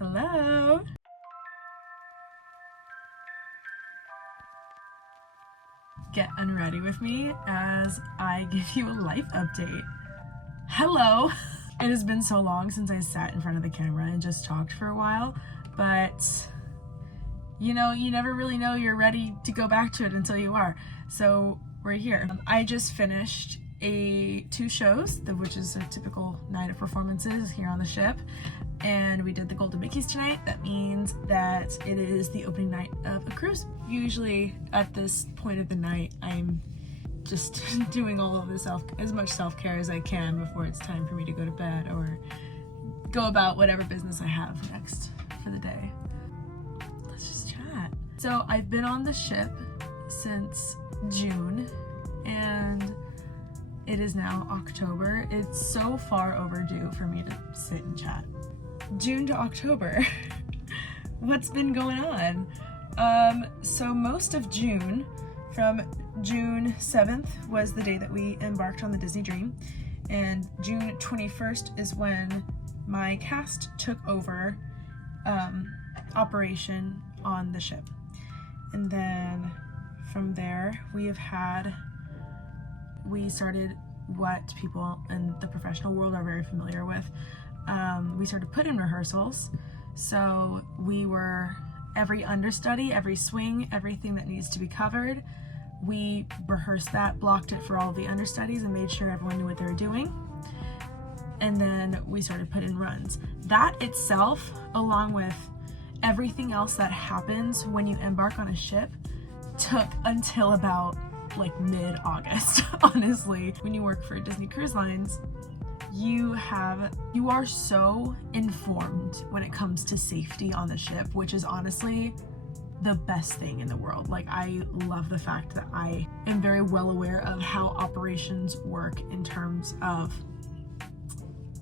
Hello. Get unready with me as I give you a life update. Hello. It has been so long since I sat in front of the camera and just talked for a while, but you never really know you're ready to go back to it until you are. So we're here. I just finished 2 shows, which is a typical night of performances here on the ship, and we did the Golden Mickeys tonight. That means that it is the opening night of a cruise. Usually at this point of the night, I'm just doing all of as much self-care as I can before it's time for me to go to bed or go about whatever business I have next for the day. Let's just chat. So I've been on the ship since June, and it is now October. It's so far overdue for me to sit and chat. June to October. What's been going on? So most of June, from June 7th was the day that we embarked on the Disney Dream, and June 21st is when my cast took over operation on the ship. And then from there we started what people in the professional world are very familiar with. We started put-in rehearsals. So we were every understudy, every swing, everything that needs to be covered. We rehearsed that, blocked it for all of the understudies, and made sure everyone knew what they were doing. And then we started put-in runs. That itself, along with everything else that happens when you embark on a ship, took until about like mid-August. Honestly, when you work for Disney Cruise Lines, you are so informed when it comes to safety on the ship, which is honestly the best thing in the world. Like, I love the fact that I am very well aware of how operations work in terms of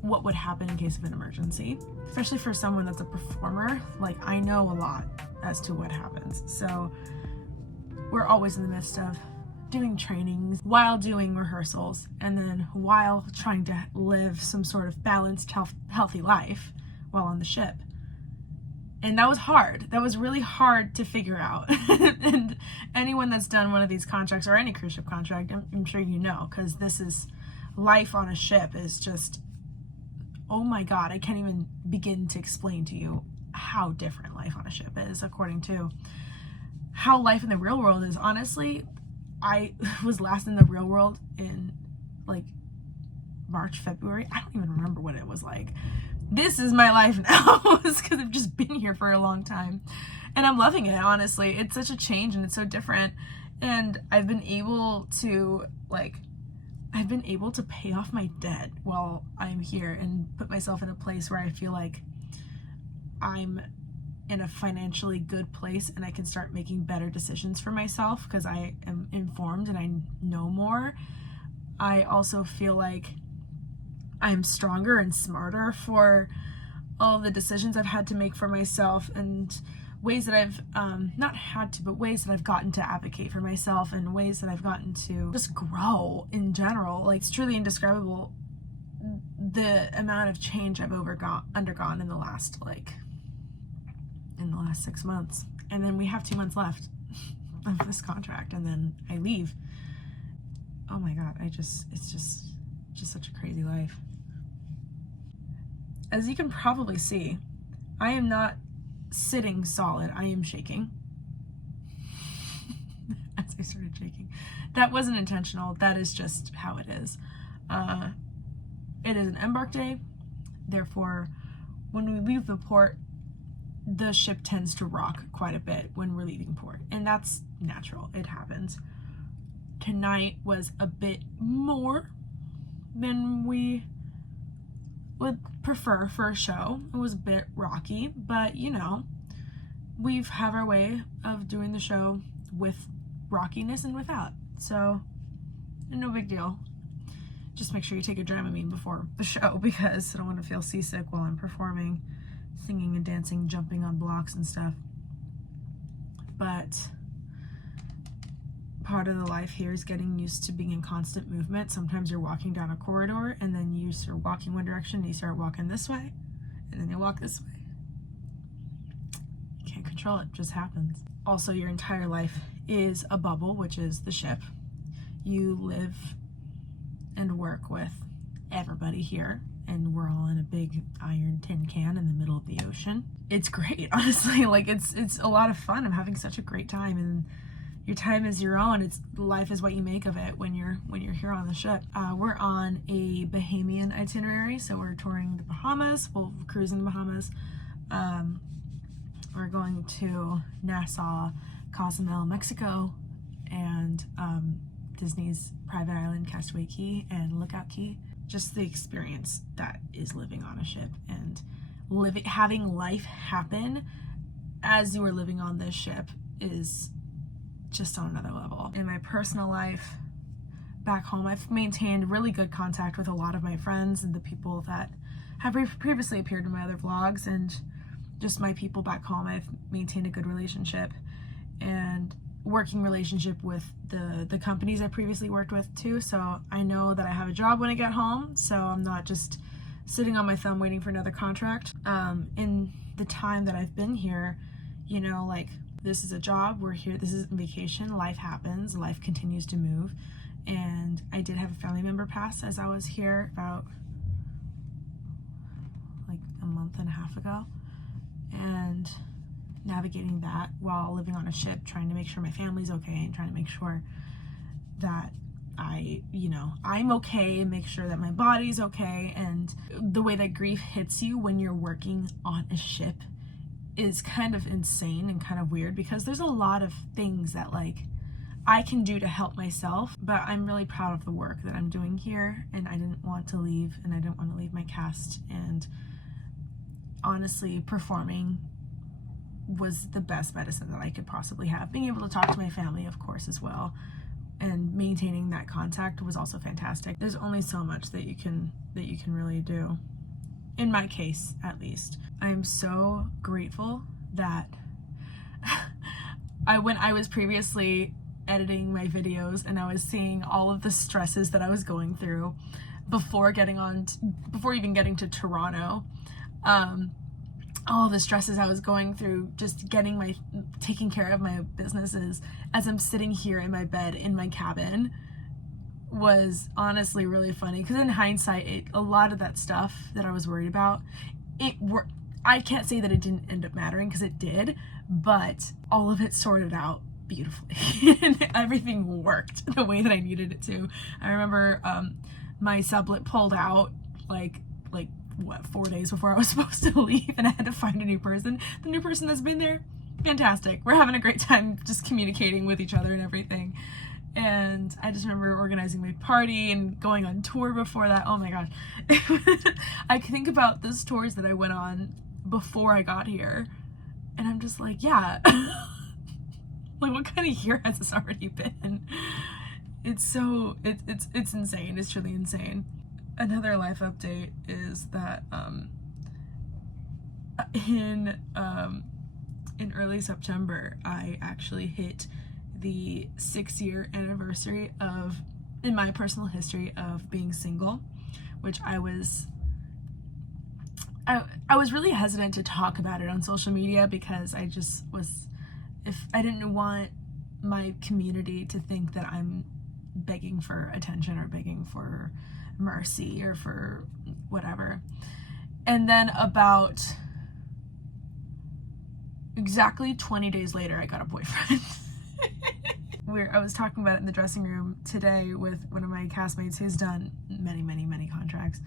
what would happen in case of an emergency. Especially for someone that's a performer, like, I know a lot as to what happens. So we're always in the midst of doing trainings while doing rehearsals, and then while trying to live some sort of balanced, healthy life while on the ship. And that was hard. That was really hard to figure out. And anyone that's done one of these contracts, or any cruise ship contract, I'm sure you know, because this is life on a ship is just, oh my God, I can't even begin to explain to you how different life on a ship is according to how life in the real world is. Honestly, I was last in the real world in like March, February. I don't even remember what it was like. This is my life now. It's because I've just been here for a long time, and I'm loving it. Honestly, it's such a change and it's so different. And I've been able to pay off my debt while I'm here and put myself in a place where I feel like I'm in a financially good place and I can start making better decisions for myself because I am informed and I know more. I also feel like I'm stronger and smarter for all the decisions I've had to make for myself, and ways that I've not had to, but ways that I've gotten to advocate for myself, and ways that I've gotten to just grow in general. Like, it's truly indescribable the amount of change I've undergone in the last 6 months. And then we have 2 months left of this contract, and then I leave. Oh my God, it's just such a crazy life. As you can probably see, I am not sitting solid. I am shaking. As I started shaking. That wasn't intentional. That is just how it is. It is an embark day. Therefore, when we leave the port, the ship tends to rock quite a bit when we're leaving port, and that's natural. It happens. Tonight was a bit more than we would prefer for a show. It was a bit rocky, but we have our way of doing the show with rockiness and without. So no big deal. Just make sure you take a Dramamine before the show, because I don't want to feel seasick while I'm performing, singing and dancing, jumping on blocks and stuff. But part of the life here is getting used to being in constant movement. Sometimes you're walking down a corridor and then you start walking one direction and you start walking this way, and then you walk this way, control it, just happens. Also, your entire life is a bubble, which is the ship. You live and work with everybody here, and we're all in a big iron tin can in the middle of the ocean. It's great, honestly. Like, it's a lot of fun. I'm having such a great time, and your time is your own. It's life is what you make of it when you're here on the ship. We're on a Bahamian itinerary, so we're touring the Bahamas. We're cruising the Bahamas. We're going to Nassau, Cozumel, Mexico, and Disney's private island, Castaway Key and Lookout Key. Just the experience that is living on a ship and having life happen as you are living on this ship is just on another level. In my personal life back home, I've maintained really good contact with a lot of my friends and the people that have previously appeared in my other vlogs, and just my people back home. I've maintained a good relationship and working relationship with the companies I previously worked with too, so I know that I have a job when I get home, so I'm not just sitting on my thumb waiting for another contract. In the time that I've been here, you know, like, this is a job, we're here, this is vacation, life happens, life continues to move, and I did have a family member pass as I was here about like a month and a half ago, and navigating that while living on a ship, trying to make sure my family's okay and trying to make sure that I'm okay and make sure that my body's okay. And the way that grief hits you when you're working on a ship is kind of insane and kind of weird, because there's a lot of things that like I can do to help myself, but I'm really proud of the work that I'm doing here, and I didn't want to leave, and I didn't want to leave my cast, and honestly, performing was the best medicine that I could possibly have. Being able to talk to my family, of course, as well, and maintaining that contact was also fantastic. There's only so much that you can really do. In my case, at least. I'm so grateful that when I was previously editing my videos and I was seeing all of the stresses that I was going through before even getting to Toronto, all the stresses I was going through, just taking care of my businesses as I'm sitting here in my bed in my cabin, was honestly really funny. Because in hindsight, a lot of that stuff that I was worried about, I can't say that it didn't end up mattering, because it did, but all of it sorted out beautifully and everything worked the way that I needed it to. I remember my sublet pulled out like 4 days before I was supposed to leave, and I had to find a new person. The new person that's been there, fantastic. We're having a great time just communicating with each other and everything. And I just remember organizing my party and going on tour before that. Oh my gosh. I think about those tours that I went on before I got here, and I'm just like, yeah. Like, what kind of year has this already been? It's insane. It's truly insane. Another life update is that in early September, I actually hit the 6-year anniversary in my personal history of being single, which I was really hesitant to talk about it on social media, because I didn't want my community to think that I'm begging for attention or begging for mercy or for whatever. And then about exactly 20 days later, I got a boyfriend. I was talking about it in the dressing room today with one of my castmates who's done many contracts,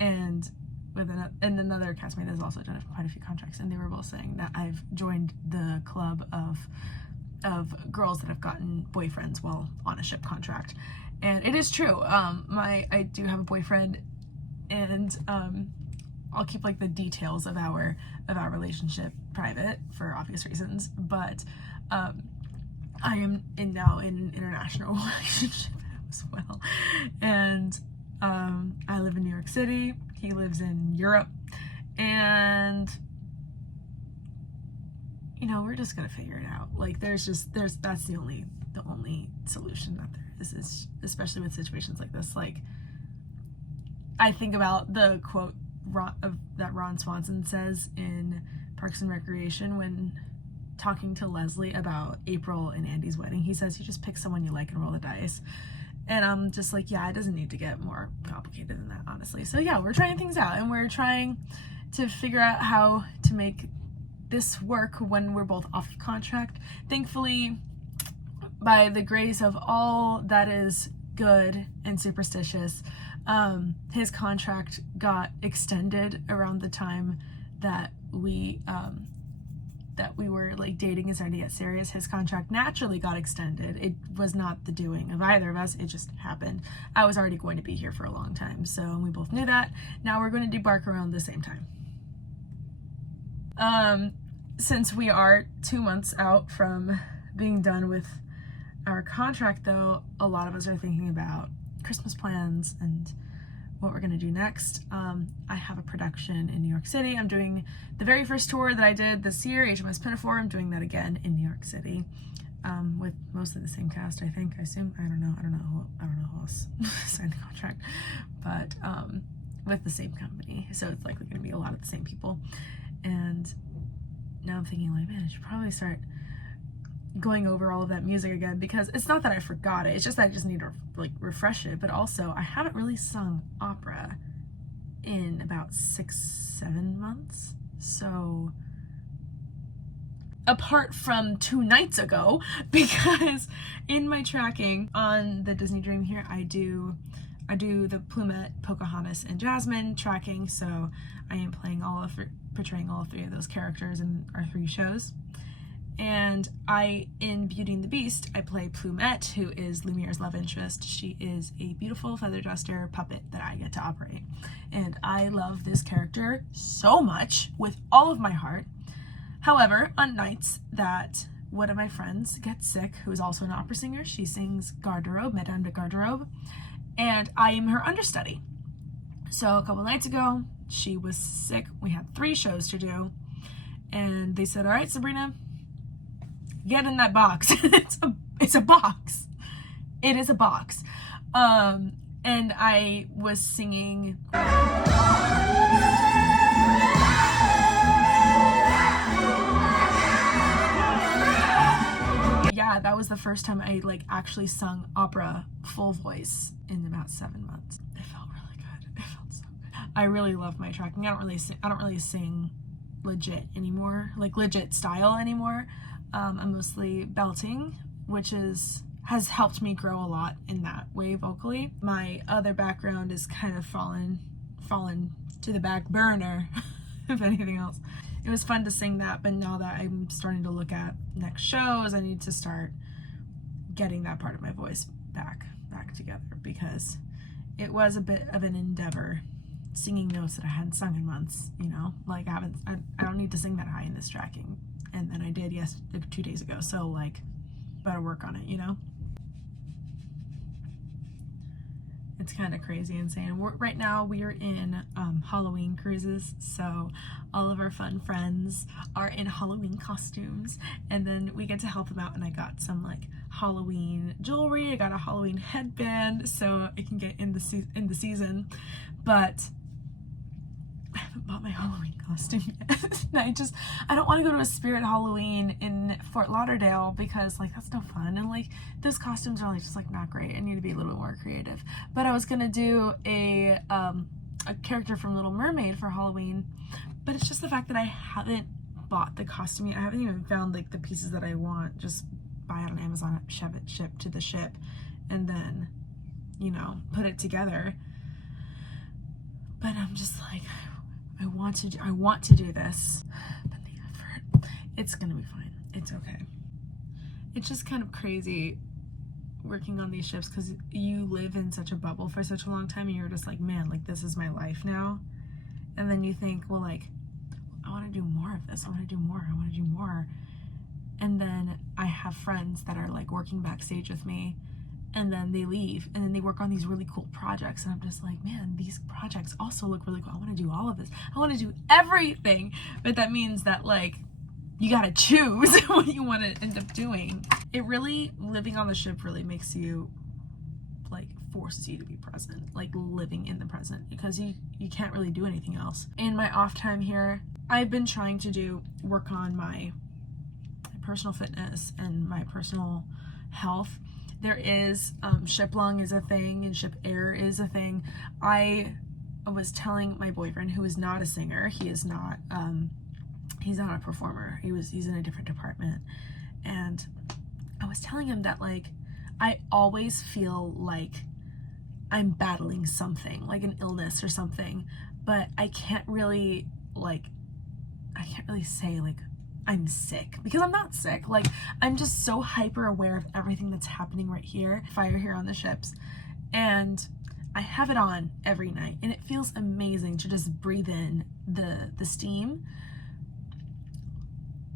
and another castmate that's also done quite a few contracts, and they were both saying that I've joined the club of girls that have gotten boyfriends while on a ship contract. And it is true. I do have a boyfriend, and I'll keep like the details of our relationship private for obvious reasons, but I am now in an international relationship as well, and I live in New York City, he lives in Europe, and we're just gonna figure it out. Like, that's the only solution that there is, especially with situations like this. Like, I think about the quote that Ron Swanson says in Parks and Recreation when talking to Leslie about April and Andy's wedding. He says you just pick someone you like and roll the dice. And I'm just like, yeah, it doesn't need to get more complicated than that, honestly. So yeah, we're trying things out, and we're trying to figure out how to make this work when we're both off of contract. Thankfully, by the grace of all that is good and superstitious, his contract got extended around the time that we were like dating and starting to get serious. His contract naturally got extended. It was not the doing of either of us. It just happened. I was already going to be here for a long time, so we both knew that. Now we're going to debark around the same time. Since we are 2 months out from being done with our contract, though, a lot of us are thinking about Christmas plans and what we're gonna do next. I have a production in New York City. I'm doing the very first tour that I did this year, HMS Pinafore. I'm doing that again in New York City, with mostly the same cast, I think. I assume. I don't know who else signed the contract, but with the same company, so it's likely gonna be a lot of the same people. And now I'm thinking, like, man, I should probably start going over all of that music again, because it's not that I forgot it, it's just that I just need to like refresh it. But also, I haven't really sung opera in about 6-7 months, so apart from 2 nights ago, because in my tracking on the Disney Dream here, I do the Plumette, Pocahontas, and Jasmine tracking, so I am portraying all 3 of those characters in our 3 shows. And in Beauty and the Beast, I play Plumette, who is Lumiere's love interest. She is a beautiful feather duster puppet that I get to operate. And I love this character so much with all of my heart. However, on nights that one of my friends gets sick, who is also an opera singer, she sings Garderobe, Madame de Garderobe, and I am her understudy. So a couple nights ago, she was sick. We had 3 shows to do. And they said, all right, Sabrina, get in that box. It's a box. It is a box. And I was singing. Yeah, that was the first time I like actually sung opera full voice in about 7 months. It felt really good. It felt so good. I really love my tracking. I don't really sing legit anymore, like legit style anymore. I'm mostly belting, which has helped me grow a lot in that way vocally. My other background is kind of fallen to the back burner, if anything else. It was fun to sing that, but now that I'm starting to look at next shows, I need to start getting that part of my voice back together, because it was a bit of an endeavor singing notes that I hadn't sung in months, you know? Like I don't need to sing that high in this tracking. And then I did 2 days ago, so like better work on it, you know? It's kind of crazy insane. Right now we are in Halloween cruises, so all of our fun friends are in Halloween costumes, and then we get to help them out. And I got some like Halloween jewelry, I got a Halloween headband so I can get in the season, but I haven't bought my Halloween costume yet. I don't want to go to a Spirit Halloween in Fort Lauderdale, because like that's no fun, and like those costumes are like just like not great. I need to be a little bit more creative. But I was gonna do a character from Little Mermaid for Halloween, but it's just the fact that I haven't bought the costume yet. I haven't even found like the pieces that I want. Just buy it on Amazon, ship to the ship, and then, you know, put it together. But I'm just like, I want to do this, but the effort, it's gonna be fine. It's okay. It's just kind of crazy working on these ships, because you live in such a bubble for such a long time, and you're just like, man, like this is my life now. And then you think, well, like, I want to do more of this. I want to do more. And then I have friends that are like working backstage with me, and then they leave, and then they work on these really cool projects, and I'm just like, man, these projects also look really cool. I want to do all of this. I want to do everything. But that means that like you gotta choose what you want to end up doing. Living on the ship really makes you, like, forces you to be present, like living in the present, because you can't really do anything else. In my off time here, I've been trying to work on my personal fitness and my personal health. There is ship lung is a thing and ship air is a thing. I was telling my boyfriend, who is not a singer, he's not a performer, he's in a different department, and I was telling him that like I always feel like I'm battling something, like an illness or something, but I can't really say like I'm sick, because I'm not sick. Like, I'm just so hyper aware of everything that's happening right here, fire here on the ships, and I have it on every night, and it feels amazing to just breathe in the steam.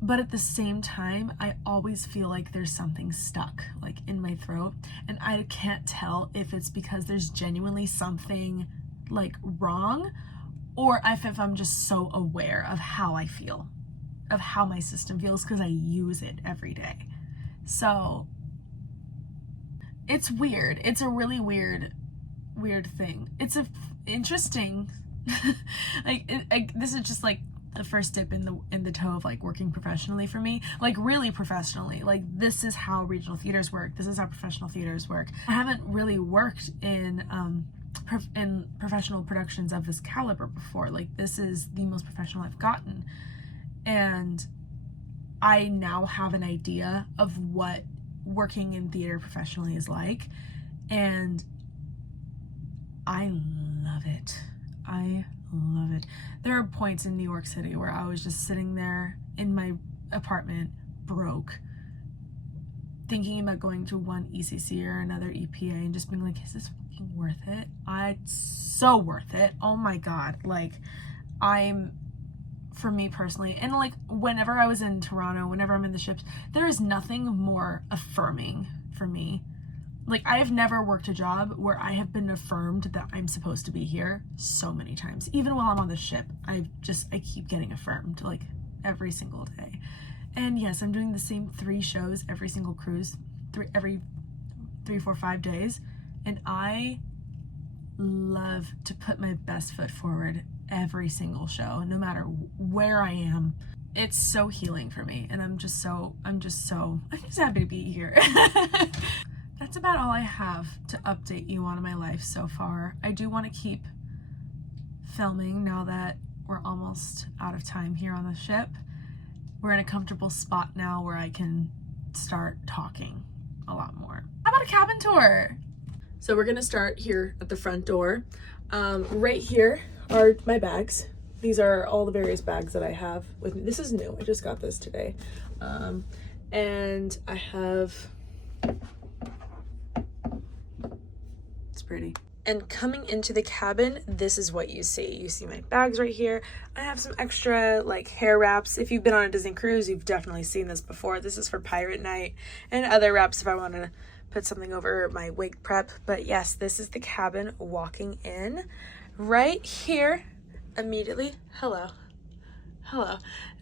But at the same time, I always feel like there's something stuck like in my throat, and I can't tell if it's because there's genuinely something like wrong, or if I'm just so aware of how I feel, of how my system feels, because I use it every day. So it's weird. It's a really weird thing. It's interesting. This is just like the first dip in the toe of like working professionally for me, like really professionally. Like, this is how regional theaters work. This is how professional theaters work. I haven't really worked in professional productions of this caliber before. Like, this is the most professional I've gotten, and I now have an idea of what working in theater professionally is like, and I love it. I love it. There are points in New York City where I was just sitting there in my apartment, broke, thinking about going to one ECC or another EPA and just being like, is this fucking worth it? It's so worth it. Oh my God. Like, for me personally, and like whenever I was in Toronto, whenever I'm in the ships, there is nothing more affirming for me. Like, I've never worked a job where I have been affirmed that I'm supposed to be here so many times. Even while I'm on the ship, I keep getting affirmed, like, every single day. And yes, I'm doing the same 3 shows every single cruise, every 3, 4, 5 days. And I love to put my best foot forward every single show, no matter where I am. It's so healing for me. And I'm just happy to be here. That's about all I have to update you on in my life so far. I do want to keep filming now that we're almost out of time here on the ship. We're in a comfortable spot now where I can start talking a lot more. How about a cabin tour? So we're gonna start here at the front door. Right here are my bags. These are all the various bags that I have with me. This is new, I just got this today. And I have, pretty. And coming into the cabin, this is what you see. You see my bags right here. I have some extra like hair wraps. If you've been on a Disney cruise, you've definitely seen this before. This is for pirate night, and other wraps if I want to put something over my wig prep. But yes, this is the cabin walking in. Right here, immediately, hello.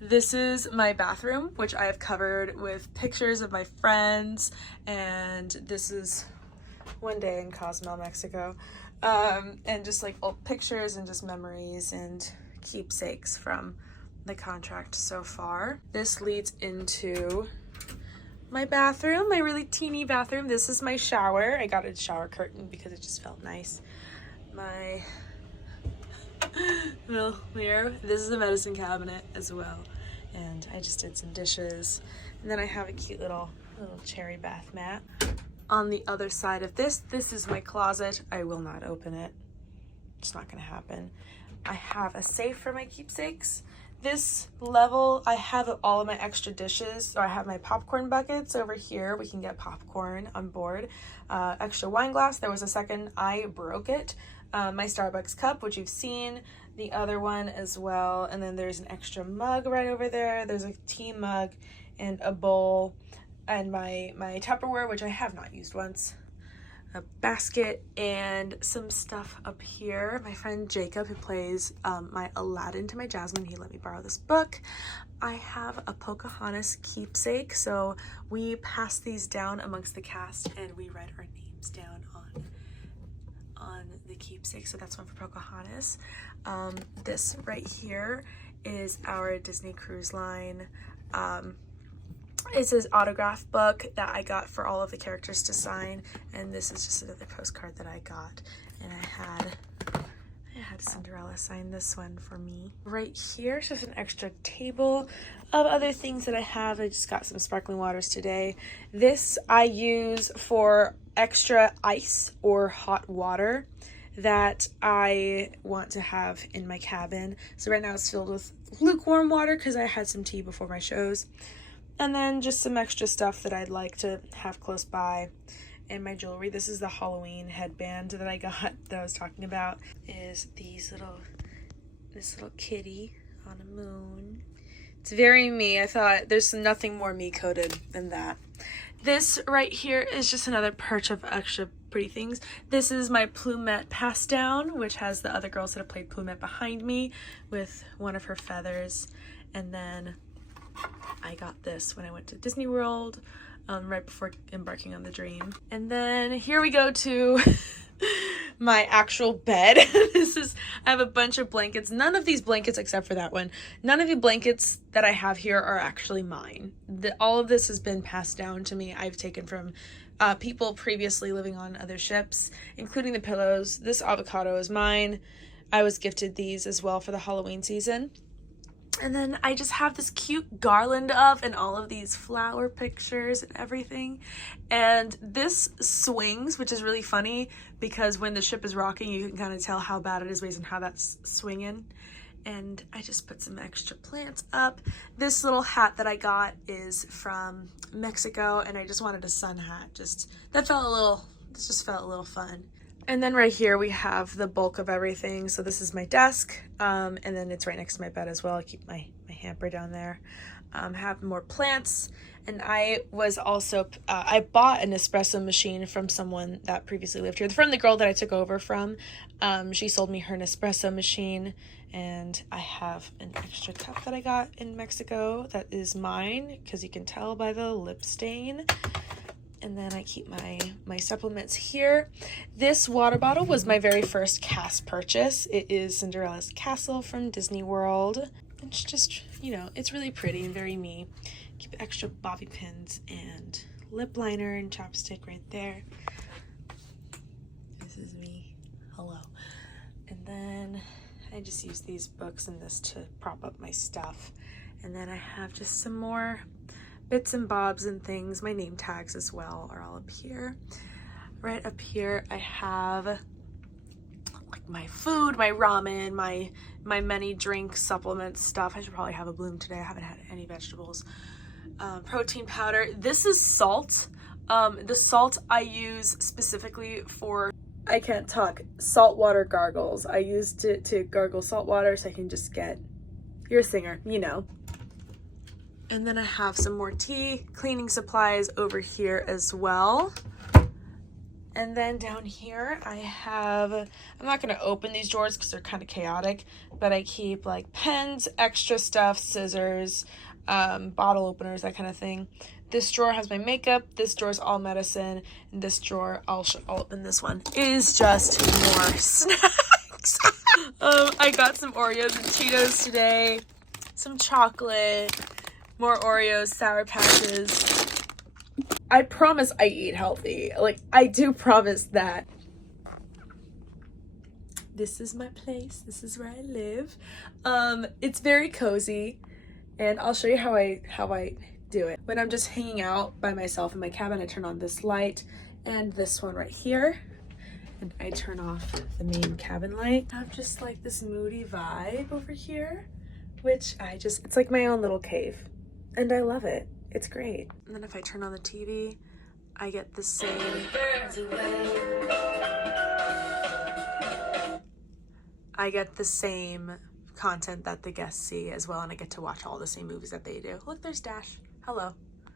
This is my bathroom, which I have covered with pictures of my friends, and this is one day in Cozumel, Mexico, and just like old pictures and just memories and keepsakes from the contract so far. This leads into my bathroom, my really teeny bathroom. This is my shower. I got a shower curtain because it just felt nice. My little mirror. This is a medicine cabinet as well, and I just did some dishes, and then I have a cute little cherry bath mat. On the other side of this is my closet. I will not open it. It's not gonna happen. I have a safe for my keepsakes. This level, I have all of my extra dishes. So I have my popcorn buckets over here. We can get popcorn on board. Extra wine glass. There was a second, I broke it. My Starbucks cup, which you've seen. The other one as well. And then there's an extra mug right over there. There's a tea mug and a bowl. And my Tupperware, which I have not used once, a basket, and some stuff up here. My friend Jacob, who plays my Aladdin to my Jasmine, he let me borrow this book. I have a Pocahontas keepsake, so we passed these down amongst the cast, and we read our names down on the keepsake, so that's one for Pocahontas. This right here is our Disney Cruise Line It's this autograph book that I got for all of the characters to sign, and this is just another postcard that I got, and I had Cinderella sign this one for me. Right here is just an extra table of other things that I have. I just got some sparkling waters today. This I use for extra ice or hot water that I want to have in my cabin. So right now it's filled with lukewarm water because I had some tea before my shows. And then just some extra stuff that I'd like to have close by. And my jewelry. This is the Halloween headband that I got that I was talking about. Is this little kitty on a moon. It's very me. I thought there's nothing more me coded than that. This right here is just another perch of extra pretty things. This is my plumette pass down, which has the other girls that have played plumette behind me with one of her feathers. And then I got this when I went to Disney World, right before embarking on the dream. And then here we go to my actual bed. I have a bunch of blankets. None of these blankets, except for that one, none of the blankets that I have here are actually mine. All of this has been passed down to me. I've taken from people previously living on other ships, including the pillows. This avocado is mine. I was gifted these as well for the Halloween season. And then I just have this cute garland of and all of these flower pictures and everything. And this swings, which is really funny because when the ship is rocking, you can kind of tell how bad it is based on how that's swinging. And I just put some extra plants up. This little hat that I got is from Mexico, and I just wanted a sun hat. This just felt a little fun. And then right here we have the bulk of everything. So this is my desk, and then it's right next to my bed as well. I keep my hamper down there. Have more plants, and I was also, I bought an espresso machine from someone that previously lived here. From the girl that I took over from, she sold me her Nespresso machine, and I have an extra cup that I got in Mexico that is mine, because you can tell by the lip stain. And then I keep my supplements here. This water bottle was my very first cast purchase. It is Cinderella's Castle from Disney World. It's just, it's really pretty and very me. Keep extra bobby pins and lip liner and chapstick right there. This is me. Hello. And then I just use these books and this to prop up my stuff. And then I have just some more bits and bobs and things. My name tags as well are all up here. Right up here I have like my food, my ramen, my many drink supplement stuff. I should probably have a bloom today. I haven't had any vegetables. Protein powder. This is salt. The salt I use specifically for, I can't talk, saltwater gargles. I used it to gargle salt water so I can just get, you're a singer, And then I have some more tea, cleaning supplies over here as well. And then down here I have, I'm not going to open these drawers because they're kind of chaotic, but I keep like pens, extra stuff, scissors, bottle openers, that kind of thing. This drawer has my makeup, this drawer is all medicine, and this drawer, I'll open this one, is just more snacks. I got some Oreos and Cheetos today, some chocolate, more Oreos, Sour Patches. I promise I eat healthy. Like, I do promise that. This is my place. This is where I live. It's very cozy, and I'll show you how I do it. When I'm just hanging out by myself in my cabin, I turn on this light and this one right here, and I turn off the main cabin light. I have just like this moody vibe over here, which it's like my own little cave. And I love it. It's great. And then if I turn on the TV, I get the same content that the guests see as well, and I get to watch all the same movies that they do. Look, there's Dash. Hello.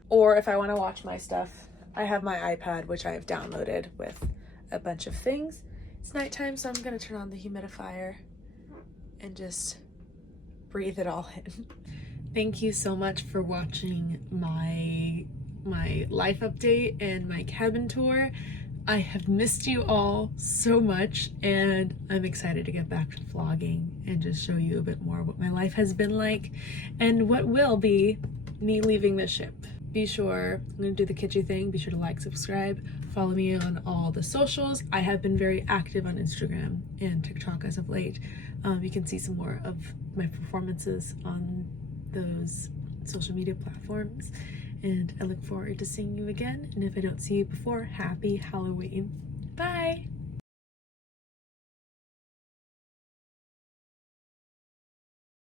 Or if I want to watch my stuff, I have my iPad, which I have downloaded with a bunch of things. It's nighttime, so I'm going to turn on the humidifier and just breathe it all in. Thank you so much for watching my life update and my cabin tour. I have missed you all so much, and I'm excited to get back to vlogging and just show you a bit more what my life has been like and what will be me leaving the ship. be sure, I'm going to do the kitschy thing, be sure to like, subscribe, follow me on all the socials. I have been very active on Instagram and TikTok as of late. You can see some more of my performances on those social media platforms, and I look forward to seeing you again. And if I don't see you before, happy Halloween. Bye!